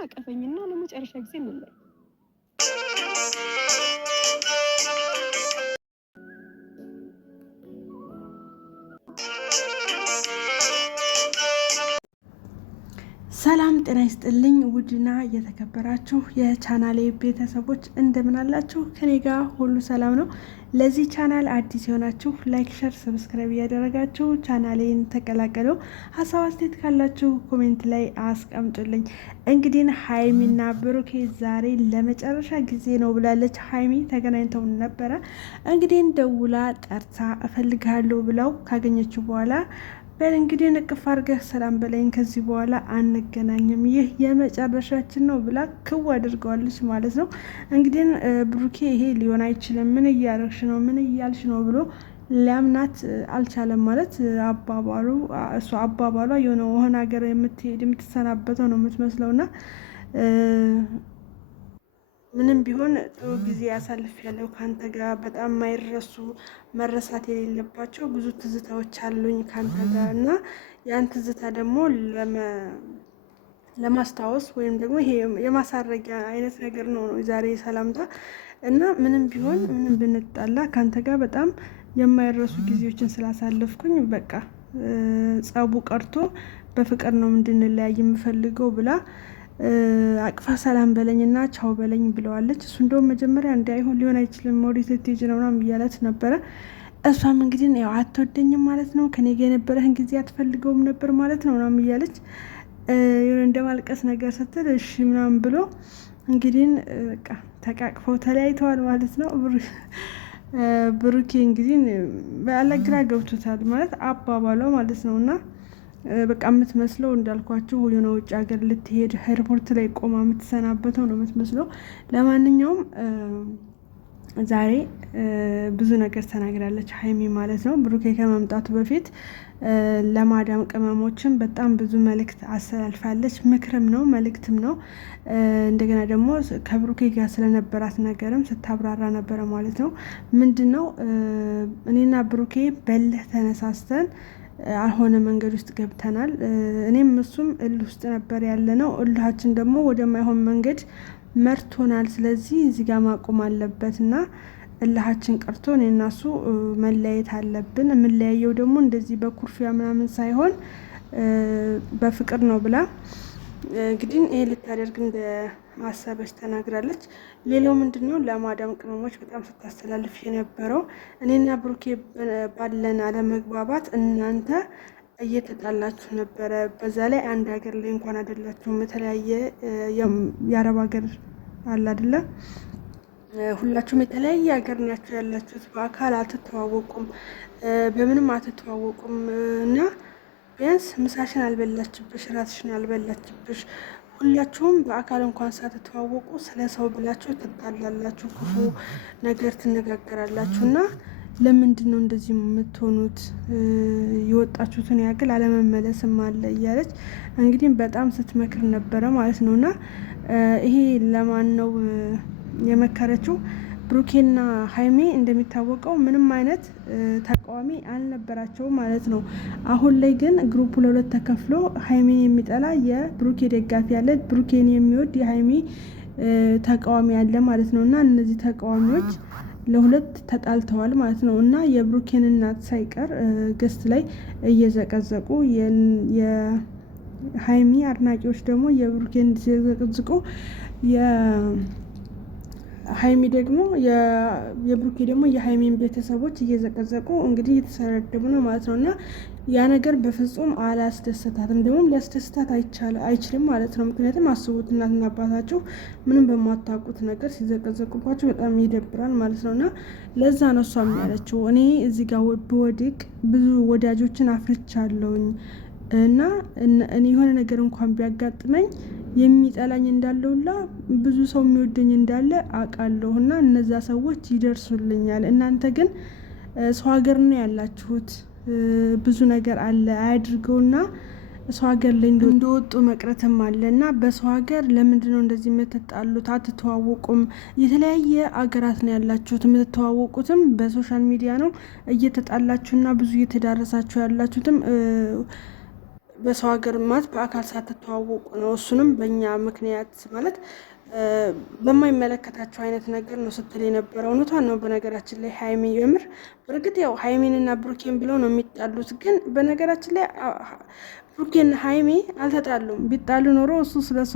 አቀፈኝና ለመጨረሻ ጊዜ ምን ላይ ሰላም ጤና ይስጥልኝ። ውድና እየተከበራችሁ የቻናሌ ቤተሰቦች እንደምን አላችሁ? ከኔ ጋር ሁሉ ሰላም ነው። ለዚህ ቻናል አዲስ የሆናችሁ ላይክ፣ ሸር፣ ሰብስክራይብ እያደረጋችሁ ቻናሌን ተቀላቀሉ። ሀሳብ አስተያየት ካላችሁ ኮሜንት ላይ አስቀምጡልኝ። እንግዲህ ሀይሚና ብሩኬ ዛሬ ለመጨረሻ ጊዜ ነው ብላለች። ሀይሚ ተገናኝተው ነበረ። እንግዲህ ደውላ ጠርታ እፈልግሃለሁ ብለው ካገኘችው በኋላ በል እንግዲህ ንቅፍ አድርገህ ሰላም በለኝ፣ ከዚህ በኋላ አንገናኝም፣ ይህ የመጨረሻችን ነው ብላ ክው አድርገዋለች ማለት ነው። እንግዲህ ብሩኬ ይሄ ሊሆን አይችልም፣ ምን እያደረግሽ ነው፣ ምን እያልሽ ነው ብሎ ሊያምናት አልቻለም ማለት አባባሉ እሱ አባባሏ የሆነ ሀገር የምትሄድ የምትሰናበተው ነው የምትመስለውና ምንም ቢሆን ጥሩ ጊዜ ያሳልፍ ያለው ካንተ ጋር በጣም ማይረሱ መረሳት የሌለባቸው ብዙ ትዝታዎች አሉኝ ካንተ ጋር እና ያን ትዝታ ደግሞ ለማስታወስ ወይም ደግሞ ይሄ የማሳረጊያ አይነት ነገር ነው ዛሬ ሰላምታ እና ምንም ቢሆን ምንም ብንጣላ ካንተ ጋር በጣም የማይረሱ ጊዜዎችን ስላሳለፍኩኝ በቃ ጸቡ ቀርቶ በፍቅር ነው እንድንለያይ የምፈልገው ብላ አቅፋ ሰላም በለኝና ቻው በለኝ ብለዋለች። እሱ እንደውም መጀመሪያ እንዳይሆን ሊሆን አይችልም ወዴት ልትሄጂ ነው ምናምን እያለት ነበረ። እሷም እንግዲህ ያው አትወደኝም ማለት ነው፣ ከኔ ጋር የነበረህን ጊዜ አትፈልገውም ነበር ማለት ነው ምናምን እያለች የሆነ እንደማልቀስ ነገር ስትል እሺ ምናምን ብሎ እንግዲህ በቃ ተቃቅፈው ተለያይተዋል ማለት ነው። ብሩኬ እንግዲህ ባለግራ ገብቶታል ማለት አባባሏ ማለት ነው እና በቃ የምትመስለው እንዳልኳችሁ የሆነ ውጭ ሀገር ልትሄድ ኤርፖርት ላይ ቆማ የምትሰናበተው ነው የምትመስለው። ለማንኛውም ዛሬ ብዙ ነገር ተናግራለች ሀይሚ ማለት ነው። ብሩኬ ከመምጣቱ በፊት ለማዳም ቅመሞችን በጣም ብዙ መልእክት አስተላልፋለች። ምክርም ነው መልእክትም ነው። እንደገና ደግሞ ከብሩኬ ጋር ስለነበራት ነገርም ስታብራራ ነበረ ማለት ነው። ምንድን ነው እኔና ብሩኬ በልህ ተነሳስተን አልሆነ መንገድ ውስጥ ገብተናል። እኔም እሱም እልህ ውስጥ ነበር ያለ ነው። እልሃችን ደግሞ ወደማይሆን መንገድ መርቶናል። ስለዚህ እዚህ ጋር ማቆም አለበት እና እልሃችን ቀርቶ እኔና እሱ መለያየት አለብን። የምንለያየው ደግሞ እንደዚህ በኩርፊያ ምናምን ሳይሆን በፍቅር ነው ብላ እንግዲህ ይሄ ልታደርግ እንደ ማሰበች ተናግራለች። ሌላው ምንድነው ለማዳም ቅመሞች በጣም ስታስተላልፍ የነበረው እኔና ብሩኬ ባለን አለመግባባት እናንተ እየተጣላችሁ ነበረ። በዛ ላይ አንድ ሀገር ላይ እንኳን አይደላችሁም፣ የተለያየ የአረብ ሀገር አለ አይደለ? ሁላችሁም የተለያየ ሀገር ናችሁ ያላችሁት። በአካል አትተዋወቁም፣ በምንም አትተዋወቁም እና ቢያንስ ምሳሽን አልበላችብሽ፣ ራትሽን አልበላችብሽ። ሁላችሁም በአካል እንኳን ሳትተዋወቁ ስለ ሰው ብላችሁ ትጣላላችሁ፣ ክፉ ነገር ትነጋገራላችሁ እና ለምንድን ነው እንደዚህ የምትሆኑት? የወጣችሁትን ያክል አለመመለስም አለ እያለች እንግዲህ በጣም ስትመክር ነበረ ማለት ነው። እና ይሄ ለማን ነው የመከረችው? ብሩኬና ሀይሜ እንደሚታወቀው ምንም አይነት ተቃዋሚ አልነበራቸውም ማለት ነው። አሁን ላይ ግን ግሩፑ ለሁለት ተከፍሎ ሀይሜን የሚጠላ የብሩኬ ደጋፊ ያለ፣ ብሩኬን የሚወድ የሀይሜ ተቃዋሚ ያለ ማለት ነው። እና እነዚህ ተቃዋሚዎች ለሁለት ተጣልተዋል ማለት ነው። እና የብሩኬን እናት ሳይቀር ገስት ላይ እየዘቀዘቁ የሀይሜ አድናቂዎች ደግሞ የብሩኬን እየዘቀዝቁ ሀይሚ ደግሞ የብሩኬ ደግሞ የሀይሚን ቤተሰቦች እየዘቀዘቁ እንግዲህ እየተሰረደቡ ነው ማለት ነው። እና ያ ነገር በፍጹም አላስደሰታትም፣ ደግሞ ሊያስደስታት አይችልም ማለት ነው። ምክንያቱም አስቡት እናትና አባታችሁ ምንም በማታውቁት ነገር ሲዘቀዘቁባችሁ በጣም ይደብራል ማለት ነው። እና ለዛ ነው እሷም ያለችው እኔ እዚህ ጋር ብወድቅ ብዙ ወዳጆችን አፍርቻለሁኝ እና እኔ የሆነ ነገር እንኳን ቢያጋጥመኝ የሚጠላኝ እንዳለውላ ብዙ ሰው የሚወደኝ እንዳለ አውቃለሁ እና እነዛ ሰዎች ይደርሱልኛል። እናንተ ግን ሰው ሀገር ነው ያላችሁት፣ ብዙ ነገር አለ አያድርገውና ሰው ሀገር ላይ እንደወጡ መቅረትም አለ እና በሰው ሀገር ለምንድን ነው እንደዚህ የምትጣሉት? አትተዋወቁም? የተለያየ አገራት ነው ያላችሁት፣ የምትተዋወቁትም በሶሻል ሚዲያ ነው እየተጣላችሁና ብዙ እየተዳረሳችሁ ያላችሁትም በሰው ሀገር ማለት በአካል ሳትተዋወቁ ነው። እሱንም በእኛ ምክንያት ማለት በማይመለከታቸው አይነት ነገር ነው ስትል የነበረው። እውነቷን ነው። በነገራችን ላይ ሀይሚ የምር በእርግጥ ያው ሀይሚንና ብሩኬን ብለው ነው የሚጣሉት። ግን በነገራችን ላይ ብሩኬን ሀይሚ አልተጣሉም። ቢጣሉ ኖሮ እሱ ስለሷ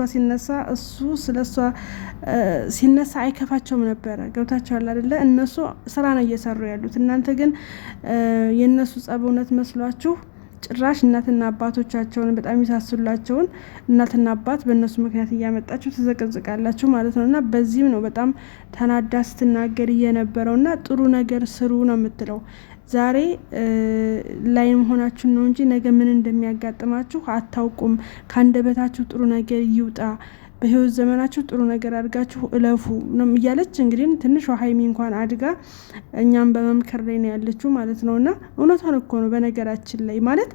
ሲነሳ አይከፋቸውም ነበረ። ገብታችኋል አይደለ? እነሱ ስራ ነው እየሰሩ ያሉት። እናንተ ግን የእነሱ ጸብ እውነት መስሏችሁ ጭራሽ እናትና አባቶቻቸውን በጣም ይሳስላቸውን እናትና አባት በእነሱ ምክንያት እያመጣችሁ ትዘቀዝቃላችሁ ማለት ነው። እና በዚህም ነው በጣም ተናዳ ስትናገር እየነበረው። እና ጥሩ ነገር ስሩ ነው የምትለው። ዛሬ ላይ መሆናችሁን ነው እንጂ ነገ ምን እንደሚያጋጥማችሁ አታውቁም። ከአንደበታችሁ ጥሩ ነገር ይውጣ፣ በህይወት ዘመናችሁ ጥሩ ነገር አድርጋችሁ እለፉ ነው እያለች እንግዲህ ትንሿ ሀይሚ እንኳን አድጋ እኛም በመምከር ላይ ነው ያለችው ማለት ነው። እና እውነቷን እኮ ነው በነገራችን ላይ ማለት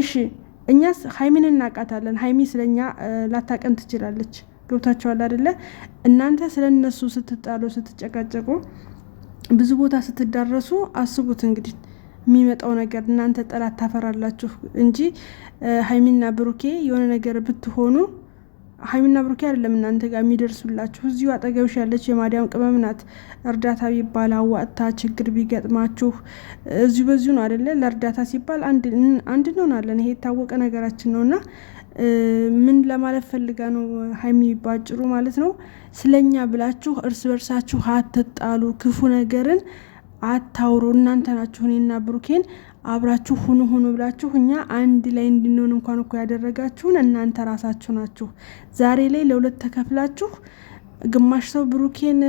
እሺ፣ እኛስ ሀይሚን እናውቃታለን። ሀይሚ ስለኛ ላታቀን ትችላለች። ገብታችኋል አይደለ? እናንተ ስለ እነሱ ስትጣሉ ስትጨቃጨቁ ብዙ ቦታ ስትዳረሱ አስቡት እንግዲህ የሚመጣው ነገር። እናንተ ጠላት ታፈራላችሁ እንጂ ሀይሚና ብሩኬ የሆነ ነገር ብትሆኑ ሀይሚና ብሩኬ አይደለም እናንተ ጋር የሚደርሱላችሁ። እዚሁ አጠገብሽ ያለች የማዲያም ቅመም ናት። እርዳታ ቢባል አዋጥታ ችግር ቢገጥማችሁ እዚሁ በዚሁ ነው አይደለ? ለእርዳታ ሲባል አንድ እንሆናለን። ይሄ የታወቀ ነገራችን ነው። እና ምን ለማለት ፈልጋ ነው ሀይሚ ባጭሩ ማለት ነው፣ ስለኛ ብላችሁ እርስ በርሳችሁ አትጣሉ፣ ክፉ ነገርን አታውሩ። እናንተ ናችሁ እኔና ብሩኬን አብራችሁ ሁኑ ብላችሁ እኛ አንድ ላይ እንድንሆን እንኳን እኮ ያደረጋችሁን እናንተ ራሳችሁ ናችሁ። ዛሬ ላይ ለሁለት ተከፍላችሁ ግማሽ ሰው ብሩኬን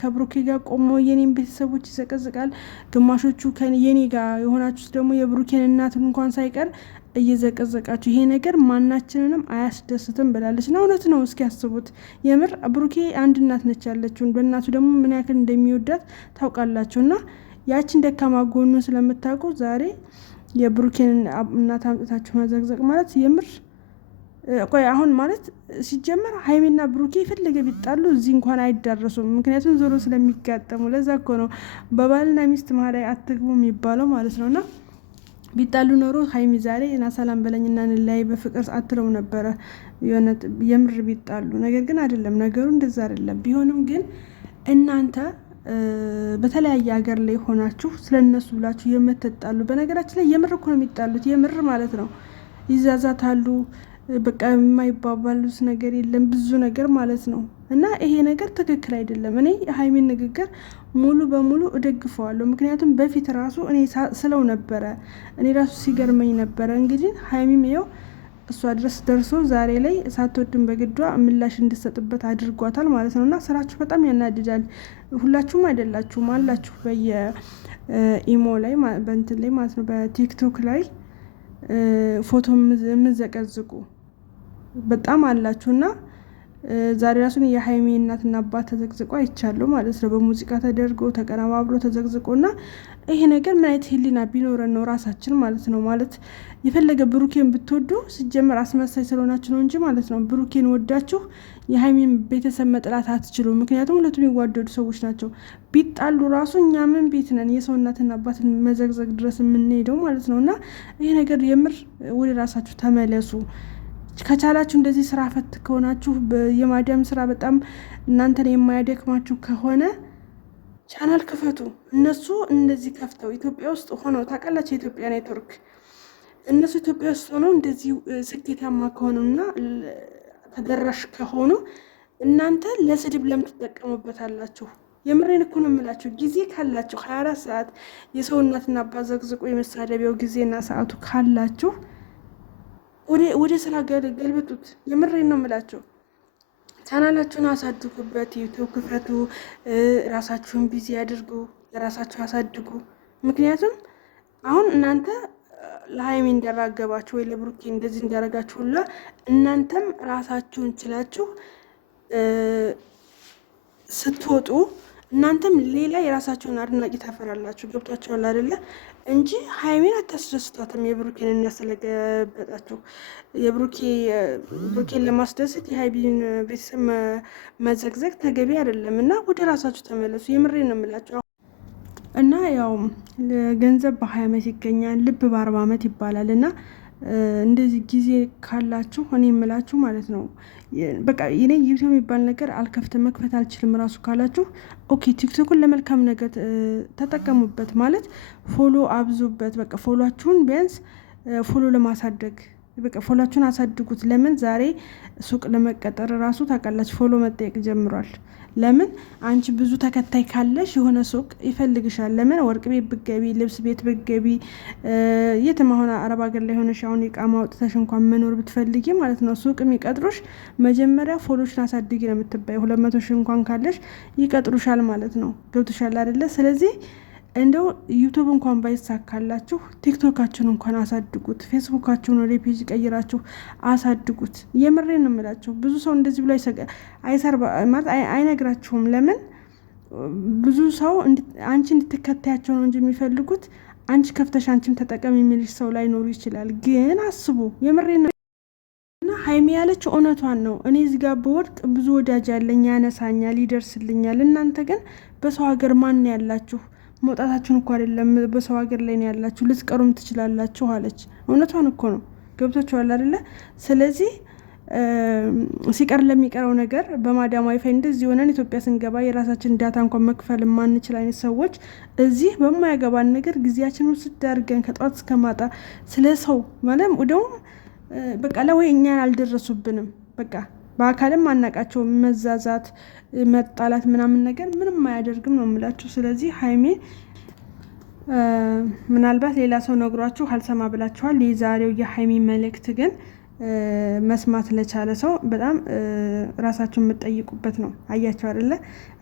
ከብሩኬ ጋር ቆሞ የኔን ቤተሰቦች ይዘቀዝቃል፣ ግማሾቹ የኔ ጋር የሆናችሁት ደግሞ የብሩኬን እናትን እንኳን ሳይቀር እየዘቀዘቃችሁ። ይሄ ነገር ማናችንንም አያስደስትም ብላለች። ና እውነት ነው። እስኪ ያስቡት። የምር ብሩኬ አንድ እናት ነች ያለችውን፣ በእናቱ ደግሞ ምን ያክል እንደሚወዳት ታውቃላችሁ። እና ያችን ደካማ ጎኑን ስለምታውቁ ዛሬ የብሩኬን እናት አምጥታችሁ መዘግዘቅ ማለት የምር ቆይ አሁን ማለት ሲጀመር ሀይሜና ብሩኬ የፈለገ ቢጣሉ እዚህ እንኳን አይዳረሱም። ምክንያቱም ዞሮ ስለሚጋጠሙ። ለዛ እኮ ነው በባልና ሚስት መሀል አትግቡ የሚባለው ማለት ነው። እና ቢጣሉ ኖሮ ሀይሚ ዛሬ እና ሰላም በለኝና እንለያይ በፍቅር አትለው ነበረ የምር ቢጣሉ። ነገር ግን አይደለም፣ ነገሩ እንደዛ አይደለም። ቢሆንም ግን እናንተ በተለያየ ሀገር ላይ ሆናችሁ ስለነሱ ብላችሁ የምትጣሉ፣ በነገራችን ላይ የምር እኮ ነው የሚጣሉት፣ የምር ማለት ነው። ይዛዛታሉ፣ በቃ የማይባባሉት ነገር የለም፣ ብዙ ነገር ማለት ነው። እና ይሄ ነገር ትክክል አይደለም። እኔ የሀይሚን ንግግር ሙሉ በሙሉ እደግፈዋለሁ። ምክንያቱም በፊት ራሱ እኔ ስለው ነበረ፣ እኔ ራሱ ሲገርመኝ ነበረ። እንግዲህ ሀይሚም ይኸው እሷ ድረስ ደርሶ ዛሬ ላይ ሳትወድም በግዷ ምላሽ እንድሰጥበት አድርጓታል ማለት ነው። እና ስራችሁ በጣም ያናድዳል። ሁላችሁም አይደላችሁም፣ አላችሁ በየኢሞ ላይ በእንትን ላይ ማለት ነው፣ በቲክቶክ ላይ ፎቶ የምዘቀዝቁ በጣም አላችሁ። እና ዛሬ ራሱን የሀይሚ እናትና አባት ተዘቅዝቆ አይቻለሁ ማለት ነው። በሙዚቃ ተደርጎ ተቀነባብሮ ተዘቅዝቆ። እና ይሄ ነገር ምን አይነት ህሊና ቢኖረን ነው ራሳችን ማለት ነው። ማለት የፈለገ ብሩኬን ብትወዱ ሲጀመር አስመሳይ ስለሆናችሁ ነው እንጂ ማለት ነው። ብሩኬን ወዳችሁ የሀይሚን ቤተሰብ መጥላት አትችሉ። ምክንያቱም ሁለቱም የሚዋደዱ ሰዎች ናቸው። ቢጣሉ ራሱ እኛ ምን ቤት ነን የሰው እናትና አባትን መዘግዘግ ድረስ የምንሄደው ማለት ነው። እና ይሄ ነገር የምር ወደ ራሳችሁ ተመለሱ። ከቻላችሁ እንደዚህ ስራ ፈት ከሆናችሁ የማዲያም ስራ በጣም እናንተን የማያደክማችሁ ከሆነ ቻናል ክፈቱ። እነሱ እንደዚህ ከፍተው ኢትዮጵያ ውስጥ ሆነው ታውቃላችሁ፣ የኢትዮጵያ ኔትወርክ እነሱ ኢትዮጵያ ውስጥ ሆነው እንደዚህ ስኬታማ ከሆኑና ተደራሽ ከሆኑ እናንተ ለስድብ ለምን ትጠቀሙበታላችሁ? የምሬን እኮ ነው የምላችሁ። ጊዜ ካላችሁ 24 ሰዓት የሰው እናትና አባት ዘቅዝቆ የመሳደቢያው ጊዜና ሰዓቱ ካላችሁ ወደ ስራ ገልብጡት። የምሬን ነው የምላችሁ። ቻናላችሁን አሳድጉበት፣ ዩቲዩብ ክፈቱ፣ ራሳችሁን ቢዚ አድርጉ፣ ለራሳችሁ አሳድጉ። ምክንያቱም አሁን እናንተ ለሀይሚ እንዳራገባችሁ ወይ ለብሩኬ እንደዚህ እንዳረጋችሁ ሁላ እናንተም ራሳችሁን ችላችሁ ስትወጡ እናንተም ሌላ የራሳችሁን አድናቂ ታፈራላችሁ። ገብቷችኋል አይደለ? እንጂ ሀይሚን አታስደስቷትም። የብሩኬን እናስለገበጣችሁ የብሩኬን ለማስደሰት የሀይሚን ቤተሰብ መዘግዘግ ተገቢ አይደለም። እና ወደ ራሳችሁ ተመለሱ። የምሬን ነው የምላችሁ። እና ያው ገንዘብ በ20 ዓመት ይገኛል፣ ልብ በ40 ዓመት ይባላል። እና እንደዚህ ጊዜ ካላችሁ እኔ የምላችሁ ማለት ነው በቃ እኔ ዩቲዩብ የሚባል ነገር አልከፍትም መክፈት አልችልም ራሱ ካላችሁ ኦኬ ቲክቶክን ለመልካም ነገር ተጠቀሙበት ማለት ፎሎ አብዙበት። በቃ ፎሎአችሁን ቢያንስ ፎሎ ለማሳደግ በቃ ፎሎአችሁን አሳድጉት። ለምን ዛሬ ሱቅ ለመቀጠር ራሱ ታውቃላችሁ ፎሎ መጠየቅ ጀምሯል። ለምን አንቺ ብዙ ተከታይ ካለሽ የሆነ ሱቅ ይፈልግሻል። ለምን ወርቅ ቤት ብትገቢ ልብስ ቤት ብትገቢ የትም አሁን አረብ ሀገር ላይ ሆነሽ አሁን እቃ ማውጥተሽ እንኳን መኖር ብትፈልጊ ማለት ነው ሱቅ የሚቀጥሩሽ መጀመሪያ ፎሎሽን አሳድጊ ነው የምትባይ። 200 ሺህ እንኳን ካለሽ ይቀጥሩሻል ማለት ነው። ገብቶሻል አይደለ? ስለዚህ እንደው ዩቱብ እንኳን ባይሳካላችሁ ቲክቶካችሁን እንኳን አሳድጉት። ፌስቡካችሁን ወደ ፔጅ ቀይራችሁ አሳድጉት። የምሬን ነው የምላችሁ። ብዙ ሰው እንደዚህ ብሎ ማለት አይነግራችሁም። ለምን ብዙ ሰው አንቺ እንድትከታያቸው ነው እንጂ የሚፈልጉት አንቺ ከፍተሽ አንቺም ተጠቀም የሚልሽ ሰው ላይኖሩ ይችላል። ግን አስቡ፣ የምሬን ነው። እና ሀይሚ ያለችው እውነቷን ነው። እኔ እዚህ ጋር በወድቅ ብዙ ወዳጅ ያለኝ ያነሳኛል፣ ይደርስልኛል። እናንተ ግን በሰው ሀገር ማን ያላችሁ መውጣታችሁን እኮ አይደለም በሰው ሀገር ላይ ነው ያላችሁ፣ ልትቀሩም ትችላላችሁ አለች። እውነቷን እኮ ነው። ገብቶችኋል አይደለ? ስለዚህ ሲቀር ለሚቀረው ነገር በማዳም ዋይፋይ እንደዚህ ሆነን ኢትዮጵያ ስንገባ የራሳችን ዳታ እንኳን መክፈል ማንችል አይነት ሰዎች እዚህ በማያገባን ነገር ጊዜያችን ውስጥ አድርገን ከጠዋት እስከ ማታ ስለ ሰው ማለት ደግሞ በቃ ለወይ እኛን አልደረሱብንም። በቃ በአካልም አናቃቸው መዛዛት መጣላት ምናምን ነገር ምንም አያደርግም ነው የምላችሁ። ስለዚህ ሀይሜ ምናልባት ሌላ ሰው ነግሯችሁ አልሰማ ብላችኋል። የዛሬው የሀይሜ መልእክት ግን መስማት ለቻለ ሰው በጣም ራሳችሁን የምትጠይቁበት ነው። አያችሁ አይደለ?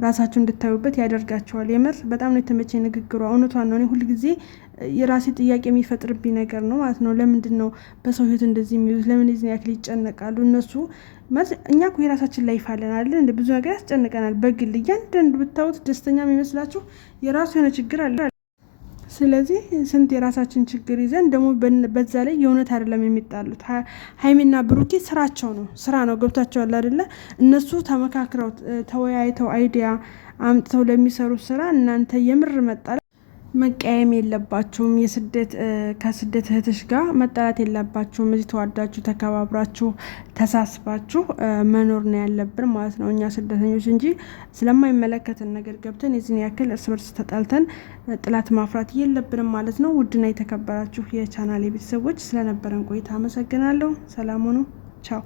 ራሳችሁ እንድታዩበት ያደርጋችኋል። የምር በጣም ነው የተመቸኝ ንግግሯ። እውነቷን ነው። እኔ ሁልጊዜ የራሴ ጥያቄ የሚፈጥርብኝ ነገር ነው ማለት ነው። ለምንድን ነው በሰው ህይወት እንደዚህ የሚሉት? ለምን ዚህ ያክል ይጨነቃሉ እነሱ? እኛ እኮ የራሳችን ላይፍ አለን አይደል? እንደ ብዙ ነገር ያስጨንቀናል። በግል እያንዳንዱ ብታዩት ደስተኛ የሚመስላችሁ የራሱ የሆነ ችግር አለ። ስለዚህ ስንት የራሳችን ችግር ይዘን ደግሞ በዛ ላይ የእውነት አይደለም የሚጣሉት። ሀይሚና ብሩኬ ስራቸው ነው፣ ስራ ነው። ገብታቸዋል አይደለ? እነሱ ተመካክረው ተወያይተው አይዲያ አምጥተው ለሚሰሩት ስራ እናንተ የምር መቀየም የለባችሁም። ከስደት እህትሽ ጋር መጣላት የለባችሁም። እዚህ ተዋዳችሁ ተከባብራችሁ ተሳስባችሁ መኖር ነው ያለብን ማለት ነው እኛ ስደተኞች እንጂ ስለማይመለከትን ነገር ገብተን የዚህን ያክል እርስ በርስ ተጣልተን ጥላት ማፍራት የለብንም ማለት ነው። ውድና የተከበራችሁ የቻናሌ ቤተሰቦች ስለነበረን ቆይታ አመሰግናለሁ። ሰላም ሁኑ። ቻው